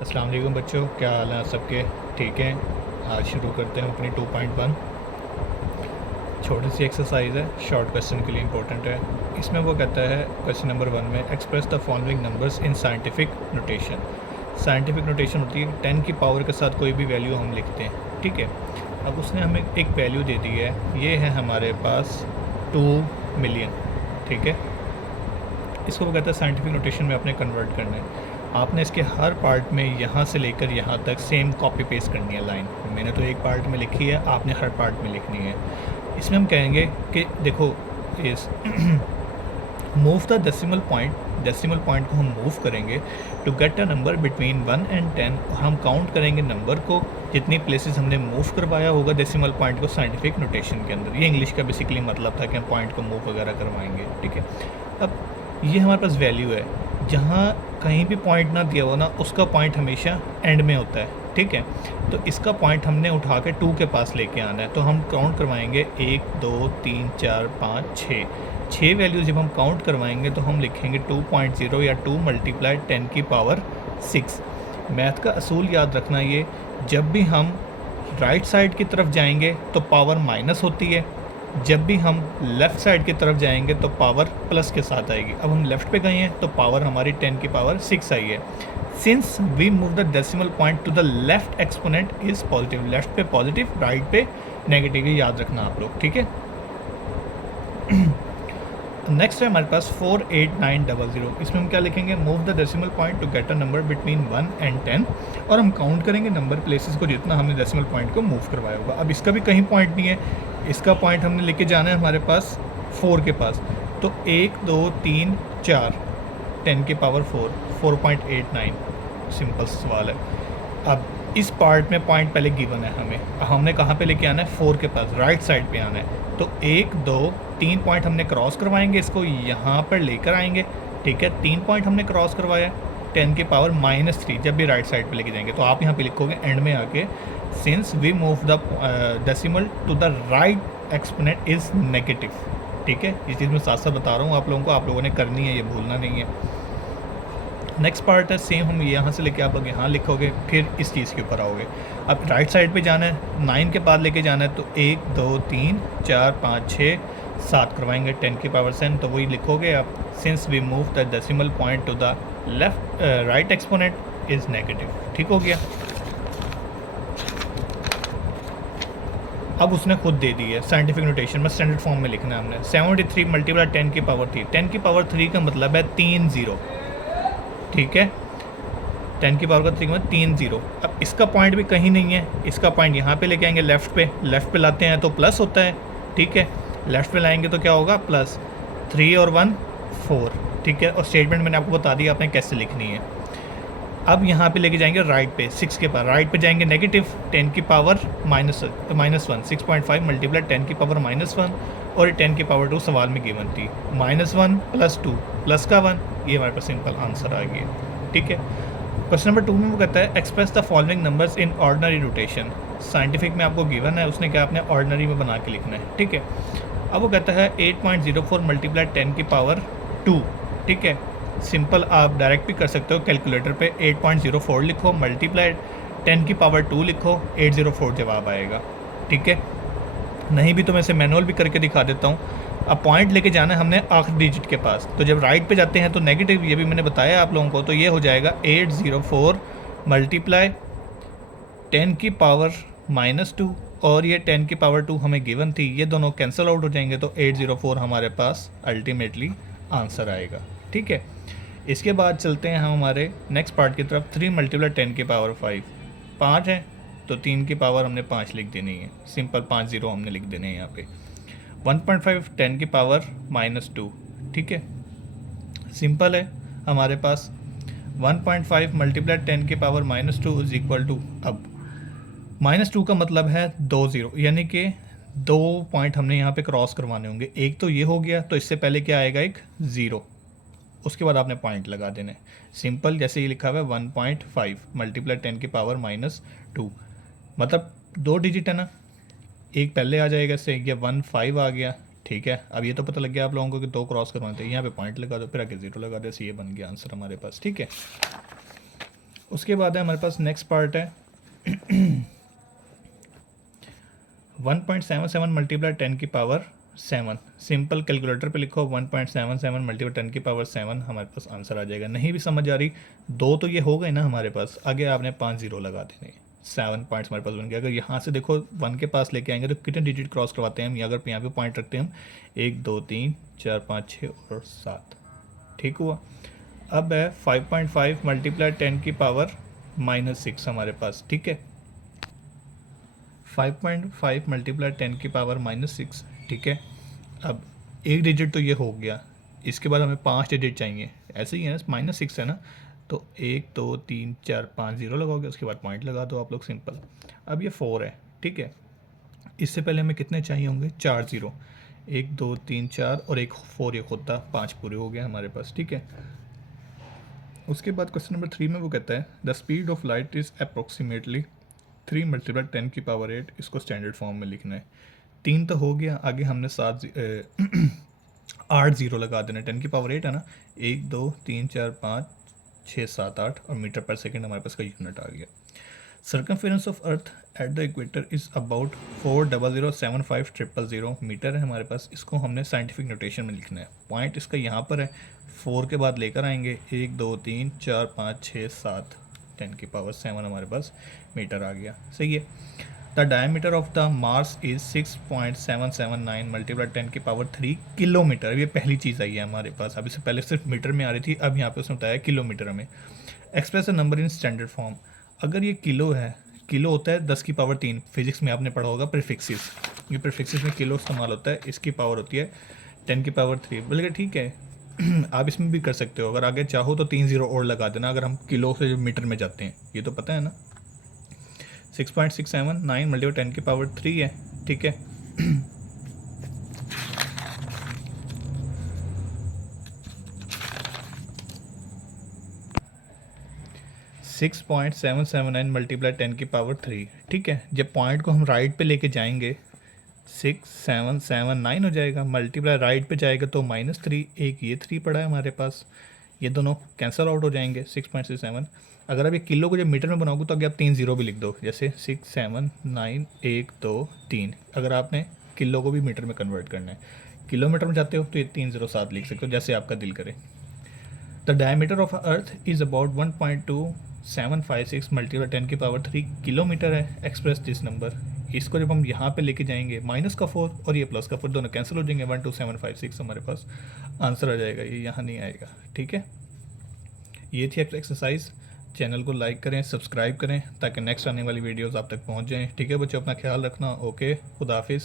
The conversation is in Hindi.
अस्सलाम वालेकुम बच्चों, क्या हाल है सबके? ठीक हैं। आज शुरू करते हैं अपनी 2.1। छोटी सी एक्सरसाइज है, शॉर्ट क्वेश्चन के लिए इंपॉर्टेंट है। इसमें वो कहता है क्वेश्चन नंबर 1 में express the following numbers in scientific notation. Scientific notation होती है 10 की पावर के साथ कोई भी वैल्यू हम लिखते हैं, ठीक है। अब उसने हमें एक वैल्यू दे दी है, ये है हमारे पास 2 मिलियन, ठीक है। इसको वो कहता है साइंटिफिक नोटेशन में आपने कन्वर्ट करना है। आपने इसके हर पार्ट में यहाँ से लेकर यहाँ तक सेम कॉपी पेस्ट करनी है लाइन। मैंने तो एक पार्ट में लिखी है, आपने हर पार्ट में लिखनी है। इसमें हम कहेंगे कि देखो इस मूव द डेसिमल पॉइंट को हम मूव करेंगे to get a number between 1 and 10। हम काउंट करेंगे नंबर को, जितनी प्लेसेस हमने मूव करवाया होगा डेसिमल पॉइंट को साइंटिफिक नोटेशन के अंदर। ये इंग्लिश का बेसिकली मतलब था कि हम पॉइंट को मूव वगैरह करवाएंगे, ठीक है। अब ये हमारे पास वैल्यू है, जहाँ कहीं भी पॉइंट ना दिया हो ना, उसका पॉइंट हमेशा एंड में होता है, ठीक है। तो इसका पॉइंट हमने उठा के 2 के पास लेके आना है। तो हम काउंट करवाएंगे 1 2 3 4 5 6 वैल्यू जब हम काउंट करवाएंगे तो हम लिखेंगे 2.0 या 2 मल्टीप्लाई 10 की पावर 6। मैथ का असूल याद रखना, ये जब भी हम राइट साइड की तरफ जाएंगे तो पावर माइनस होती है, जब भी हम लेफ़्ट साइड की तरफ जाएंगे तो पावर प्लस के साथ आएगी। अब हम लेफ़्ट पे गए हैं तो पावर हमारी 10 की पावर 6 आई है। Since we move the decimal point to the left exponent is positive. Left पे पॉजिटिव, राइट पे नेगेटिव, ये याद रखना आप लोग, ठीक है। नेक्स्ट है हमारे पास 48900। इसमें हम क्या लिखेंगे, move the decimal point to get a number between 1 and 10। और हम काउंट करेंगे नंबर प्लेसेस को जितना हमने डेसिमल पॉइंट को मूव करवाया होगा। अब इसका भी कहीं पॉइंट नहीं है, इसका पॉइंट हमने लेके जाना है हमारे पास 4 के पास। तो 1 2 3 4 10 की पावर 4 4.89। सिंपल सवाल है। अब इस पार्ट में पॉइंट पहले गिवन है हमें, हमने कहाँ पे लेके आना है, 4 के पास, राइट साइड पे आना है। तो 1 2 3 पॉइंट हमने क्रॉस करवाएंगे, इसको यहाँ पर लेकर आएंगे, ठीक है। 3 पॉइंट हमने क्रॉस करवाया, 10 की पावर -3 जब भी राइट साइड पे लेके जाएंगे। तो आप यहाँ पे लिखोगे एंड में आके, since we move the decimal to the right exponent is negative, ठीक है। इस चीज़ में साथ साथ बता रहा हूँ आप लोगों को, आप लोगों ने करनी है, ये भूलना नहीं है। नेक्स्ट पार्ट है सेम, हम यहाँ से लेके आप लोग यहाँ लिखोगे, फिर इस चीज़ के ऊपर आओगे। अब राइट साइड पे जाना है, 9 के बाद लेके जाना है। तो 1 2 3 4 5 6 7 करवाएंगे 10 की पावर 7। तो वही लिखोगे आप, since we move the decimal point to the left right exponent is negative, ठीक हो गया। अब उसने खुद दे दी है साइंटिफिक नोटेशन में, स्टैंडर्ड फॉर्म में लिखना है हमने। 73 मल्टीप्लाई 10 की पावर 3। 10 की पावर 3 का मतलब है 3 0, ठीक है। 10 की पावर का 3 मतलब 3 0। अब इसका पॉइंट भी कहीं नहीं है, इसका पॉइंट यहाँ पे लेके आएंगे लेफ़्ट पे लाते हैं तो प्लस होता है, ठीक है। लेफ़्ट पे लाएंगे तो क्या होगा, प्लस 3 और 1 4, ठीक है। और स्टेटमेंट मैंने आपको बता दिया आपने कैसे लिखनी है। अब यहाँ पे लेके जाएंगे राइट पे, 6 के पास, राइट पे जाएंगे नेगेटिव, 10 की पावर -1 6.5 मल्टीप्लाई 10 की पावर -1। और 10 की पावर 2 सवाल में गिवन थी, -1 + 2 प्लस का 1, ये हमारे पास सिंपल आंसर आ गया, ठीक है। क्वेश्चन नंबर 2 में वो कहता है express the following numbers in ordinary rotation. Scientific में आपको गिवन है, उसने क्या आपने ऑर्डिनरी में बना के लिखना है, ठीक है। अब वो कहता है 8.04 मल्टीप्लाई 10 की पावर 2, ठीक है। सिंपल आप डायरेक्ट भी कर सकते हो कैलकुलेटर पे, 8.04 लिखो मल्टीप्लाई 10 की पावर 2 लिखो, 804 जवाब आएगा, ठीक है। नहीं भी तो मैं इसे मैनुअल भी करके दिखा देता हूँ। अब पॉइंट लेके जाना है हमने आखिरी डिजिट के पास, तो जब राइट पे जाते हैं तो नेगेटिव, ये भी मैंने बताया आप लोगों को। तो ये हो जाएगा 804 मल्टीप्लाई 10 की पावर -2, और ये 10 की पावर 2 हमें गिवन थी, ये दोनों कैंसिल आउट हो जाएंगे। तो 804 हमारे पास अल्टीमेटली आंसर आएगा, ठीक है। इसके बाद चलते हैं हम हमारे नेक्स्ट पार्ट की तरफ। 3 मल्टीप्लाई 10 की पावर 5, 5 है तो 3 की पावर हमने 5 लिख देनी है, सिंपल 5 0 हमने लिख देने हैं यहाँ पे। 1.5 10 की पावर -2, ठीक है। सिंपल है हमारे पास, 1.5 मल्टीप्लाई 10 की पावर -2 इज इक्वल टू, अब -2 का मतलब है 2 0, यानी कि 2 पॉइंट हमने यहाँ पे क्रॉस करवाने होंगे। एक तो ये हो गया, तो इससे पहले क्या आएगा, एक 0, उसके बाद आपने पॉइंट लगा देने। सिंपल, जैसे ये लिखा हुआ है 1.5 मल्टीप्लाई 10 की पावर -2, मतलब 2 डिजिट है ना, एक पहले आ जाएगा इससे, ये 1 5 आ गया, ठीक है। अब ये तो पता लग गया आप लोगों को कि 2 क्रॉस करवाते हैं, यहाँ पे पॉइंट लगा दो, फिर आगे 0 लगा दे, ये बन गया आंसर हमारे पास, ठीक है। उसके बाद है हमारे पास नेक्स्ट पार्ट है 1.77 मल्टीप्लाई 10 की पावर 7। सिंपल कैलकुलेटर पे लिखो 1.77 मल्टीप्लाई 10 की पावर 7, हमारे पास आंसर आ जाएगा। नहीं भी समझ आ रही, दो तो ये हो गए ना हमारे पास, आगे आपने 5 जीरो लगा देने, 7 पॉइंट्स हमारे पास बन गया। अगर यहाँ से देखो 1 के पास लेके आएंगे तो कितने डिजिट क्रॉस करवाते हैं हम, अगर यहाँ पे पॉइंट रखते हैं हम 1 2 3 4 5 6 और 7, ठीक हुआ। अब है 5.5 मल्टीप्लाई 10 की पावर -6 हमारे पास, ठीक है। 5.5 मल्टीप्लाई 10 की पावर -6, ठीक है। अब एक डिजिट तो ये हो गया, इसके बाद हमें 5 डिजिट चाहिए, ऐसे ही है ना, -6 है ना, तो 1 2 3 4 5 जीरो लगाओगे, उसके बाद पॉइंट लगा दो आप लोग, सिंपल। अब ये 4 है, ठीक है। इससे पहले हमें कितने चाहिए होंगे, 4 जीरो, 1 2 3 4 और एक 4 ये होता, 5 पूरे हो गए हमारे पास, ठीक है। उसके बाद क्वेश्चन नंबर 3 में वो कहता है the speed of light is approximately 3 multiply 10 की पावर 8, इसको स्टैंडर्ड फॉर्म में लिखना है। 3 तो हो गया, आगे हमने 8 जीरो लगा देना, 10 की पावर 8 है ना, 1 2 3 4 5 6 7 8 और मीटर पर सेकेंड हमारे पास का यूनिट आ गया। Circumference of earth at the equator is about 4,007,500 meter है हमारे पास, इसको हमने साइंटिफिक नोटेशन में लिखना है। पॉइंट इसका यहाँ पर है, 4 के बाद लेकर आएंगे 1 2 3 4 5 6 7, 10 की पावर 7 हमारे पास मीटर आ गया, सही है। The diameter of the Mars is 6.779 multiply 10 की पावर 3 किलोमीटर, ये पहली चीज़ आई है हमारे पास। अब इससे पहले सिर्फ मीटर में आ रही थी, अब यहाँ पे उसने बताया किलोमीटर हमें। Express a number in standard form, अगर ये किलो है, किलो होता है 10 की पावर 3, फिजिक्स में आपने पढ़ा होगा प्रीफिक्सेस, ये प्रीफिक्सेस में किलो इस्तेमाल होता है, इसकी पावर होती है 10 की पावर 3, बल्कि ठीक है आप इसमें भी कर सकते हो, अगर आगे चाहो तो 3 जीरो और लगा देना, अगर हम किलो से मीटर में जाते हैं, ये तो पता है ना। 6.679 मल्टीप्लाई 10 की पावर 3 है, ठीक है। 6.779 मल्टीप्लाई 10 की पावर 3, ठीक है। जब पॉइंट को हम राइट पे लेके जाएंगे 6779 हो जाएगा, मल्टीप्लाई राइट पे जाएगा तो -3, एक ये 3 पड़ा है हमारे पास, ये दोनों कैंसिल आउट हो जाएंगे 6.67। अगर आप ये किलो को जब मीटर में बनाओगे तो आगे आप 3 जीरो भी लिख दो, जैसे 6 7 9 1 2 3। अगर आपने किलो को भी मीटर में कन्वर्ट करना है, किलोमीटर में जाते हो तो ये 307 लिख सकते हो, जैसे आपका दिल करे। The diameter of earth is about 1.2756 multiply 10 की पावर 3 किलोमीटर है। एक्सप्रेस दिस नंबर, इसको जब हम यहाँ पे लेके जाएंगे, माइनस का 4 और ये प्लस का 4 दोनों कैंसिल हो जाएंगे, 12756 हमारे पास आंसर आ जाएगा, ये यहाँ नहीं आएगा, ठीक है। ये थी एक्सरसाइज। चैनल को लाइक करें, सब्सक्राइब करें ताकि नेक्स्ट आने वाली वीडियोज़ आप तक पहुँच जाएँ, ठीक है बच्चों, अपना ख्याल रखना। ओके, खुदा हाफिज़।